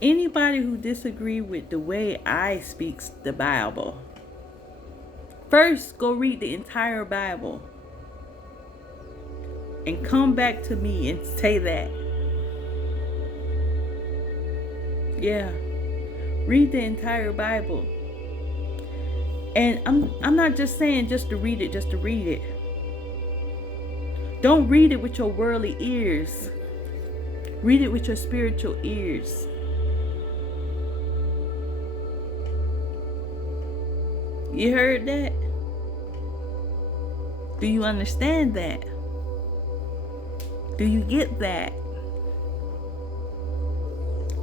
Anybody who disagree with the way I speaks the Bible, first go read the entire Bible and come back to me and say that. Yeah. Read the entire Bible. And I'm not just saying just to read it, just to read it. Don't read it with your worldly ears. Read it with your spiritual ears. You heard that? Do you understand that? Do you get that?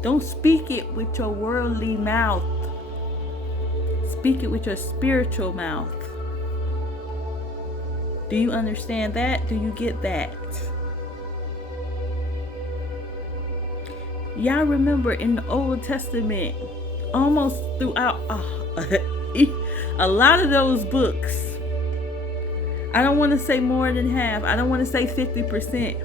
Don't speak it with your worldly mouth. Speak it with your spiritual mouth. Do you understand that? Do you get that? Y'all remember in the Old Testament, almost throughout a lot of those books, I don't want to say more than half. I don't want to say 50%.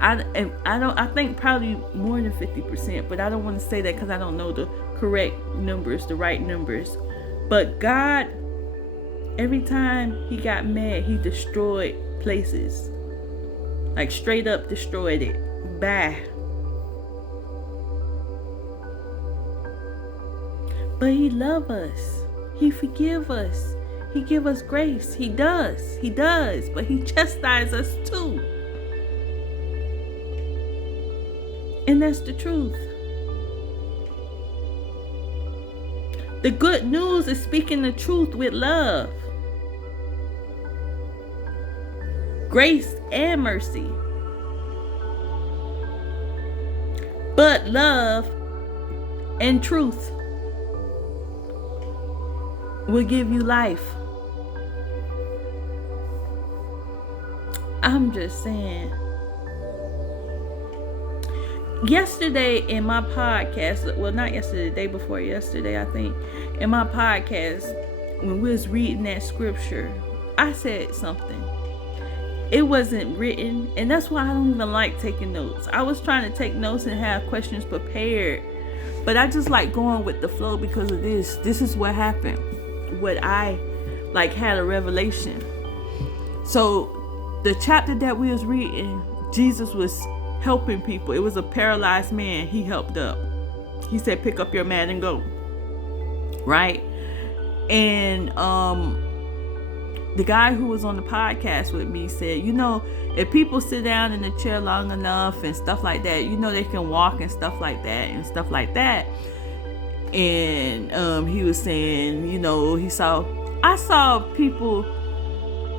I think probably more than 50%, but I don't want to say that because I don't know the correct numbers, the right numbers. But God, every time he got mad, he destroyed places. Like straight up destroyed it. Bye. But he love us. He forgive us. He give us grace. He does. He does. But he chastise us too. And that's the truth. The good news is speaking the truth with love, grace, and mercy. But love and truth will give you life. I'm just saying. Yesterday in my podcast, well, not yesterday, the day before yesterday, I think, in my podcast, when we was reading that scripture, I said something. It wasn't written, and that's why I don't even like taking notes. I was trying to take notes and have questions prepared, but I just like going with the flow because of this. This is what happened. What I had a revelation. So the chapter that we was reading, Jesus was helping people. It was a paralyzed man he helped up. He said, pick up your mat and go. Right? And the guy who was on the podcast with me said, if people sit down in the chair long enough and stuff like that, they can walk and stuff like that. And he was saying, I saw people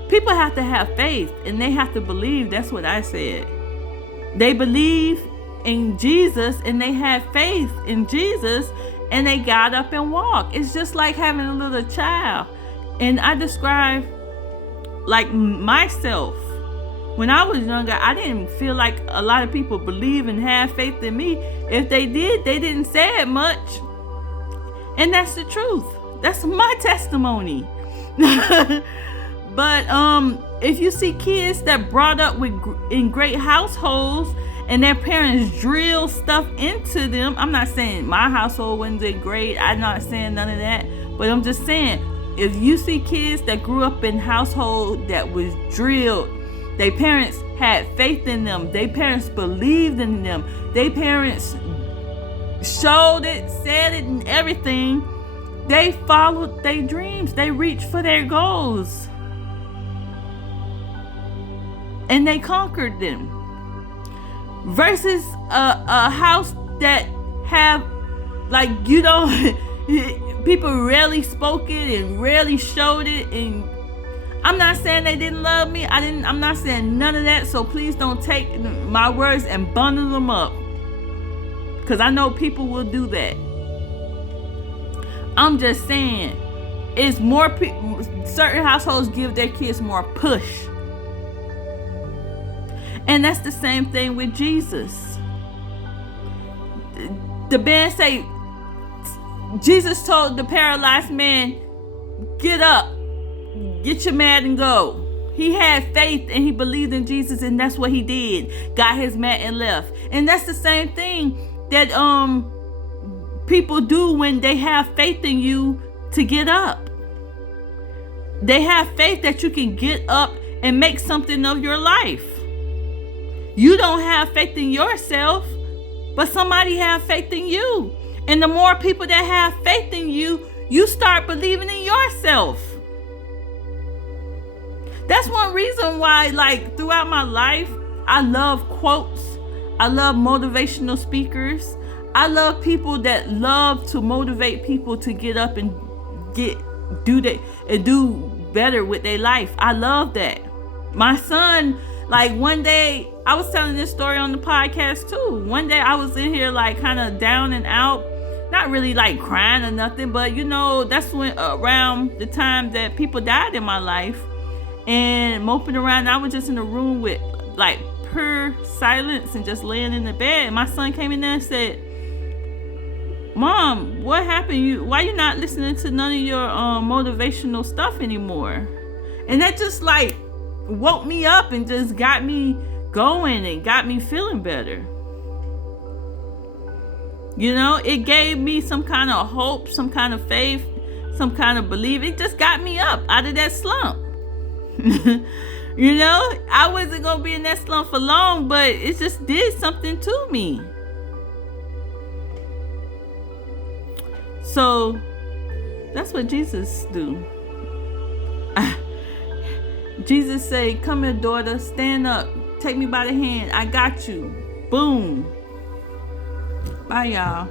have to have faith and they have to believe. That's what I said. They believe in Jesus and they had faith in Jesus and they got up and walked. It's just like having a little child. And I describe like myself. When I was younger, I didn't feel like a lot of people believe and have faith in me. If they did, they didn't say it much. And that's the truth. That's my testimony. But if you see kids that brought up in great households and their parents drill stuff into them, I'm not saying my household wasn't great. I'm not saying none of that. But I'm just saying, if you see kids that grew up in household that was drilled, their parents had faith in them. Their parents believed in them. Their parents showed it, said it, and everything. They followed their dreams. They reached for their goals. And they conquered them. Versus a house that have, people rarely spoke it and rarely showed it. And I'm not saying they didn't love me. I'm not saying none of that. So please don't take my words and bundle them up. Because I know people will do that. I'm just saying, it's more certain households give their kids more push. And that's the same thing with Jesus. The man say, Jesus told the paralyzed man, get up, get your mat and go. He had faith and he believed in Jesus, and that's what he did. Got his mat and left. And that's the same thing that people do when they have faith in you to get up. They have faith that you can get up and make something of your life. You don't have faith in yourself, but somebody have faith in you. And the more people that have faith in you, you start believing in yourself. That's one reason why, like, throughout my life, I love quotes. I love motivational speakers. I love people that love to motivate people to get up and do better with their life. I love that. My son, like, one day, I was telling this story on the podcast too. One day I was in here like kind of down and out, not really like crying or nothing, but you know, that's when around the time that people died in my life, and moping around. I was just in a room with like pure silence and just laying in the bed. And my son came in there and said, "Mom, what happened? Why you not listening to none of your motivational stuff anymore?" And that just like woke me up and just got me going and got me feeling better. You know, it gave me some kind of hope, some kind of faith, some kind of belief. It just got me up out of that slump. You know, I wasn't going to be in that slump for long, but it just did something to me. So that's what Jesus do. Jesus say, "Come here, daughter, stand up. Take me by the hand. I got you." Boom. Bye, y'all.